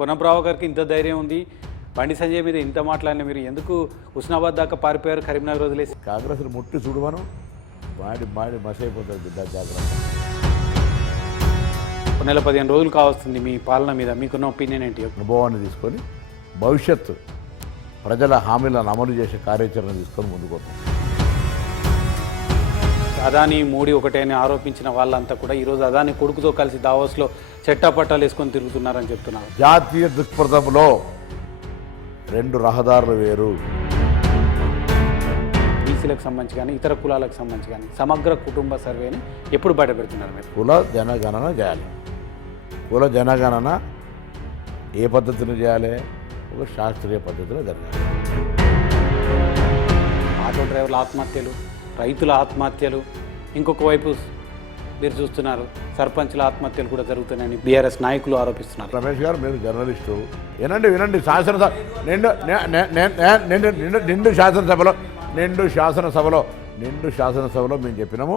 పొన్నం ప్రభాకర్కి ఇంత ధైర్యం ఉంది, బండి సంజయ్ మీద ఇంత మాట్లాడిన మీరు ఎందుకు హుస్నాబాద్ దాకా పారిపోయారు, కరీంనగర్ వదిలేసి? కాంగ్రెస్ ముట్టి చూడమను, మాడి మసైపోతుంది బిడ్డ, జాగ్రత్త. ఒక నెల 15 రోజులు కావస్తుంది మీ పాలన మీద, మీకున్న ఒపీనియన్ ఏంటి? అనుభవాన్ని తీసుకొని భవిష్యత్తు ప్రజల హామీలను అమలు చేసే కార్యాచరణ తీసుకొని ముందుకు వస్తాం. అదాని మోడీ ఒకటే అని ఆరోపించిన వాళ్ళంతా కూడా ఈరోజు అదాని కొడుకుతో కలిసి దావోస్లో చెట్టాపట్టాలు వేసుకొని తిరుగుతున్నారని చెప్తున్నారు. జాతీయ దృక్పథంలో 2 రహదారులు వేరు. బీసీలకు సంబంధించి కానీ ఇతర కులాలకు సంబంధించి కానీ సమగ్ర కుటుంబ సర్వేని ఎప్పుడు బయటపెడుతున్నారు మీరు? కుల జనగణన చేయాలి. కుల జనగణన ఏ పద్ధతిలో చేయాలి? ఒక శాస్త్రీయ పద్ధతిలో జరగాలి. ఆటో డ్రైవర్ల ఆత్మహత్యలు, రైతుల ఆత్మహత్యలు, ఇంకొక వైపు మీరు చూస్తున్నారు సర్పంచ్ల ఆత్మహత్యలు కూడా జరుగుతున్నాయని బీఆర్ఎస్ నాయకులు ఆరోపిస్తున్నారు. రమేష్ గారు, మీరు జర్నలిస్టు, వినండి. నిండు శాసనసభలో మేము చెప్పినాము,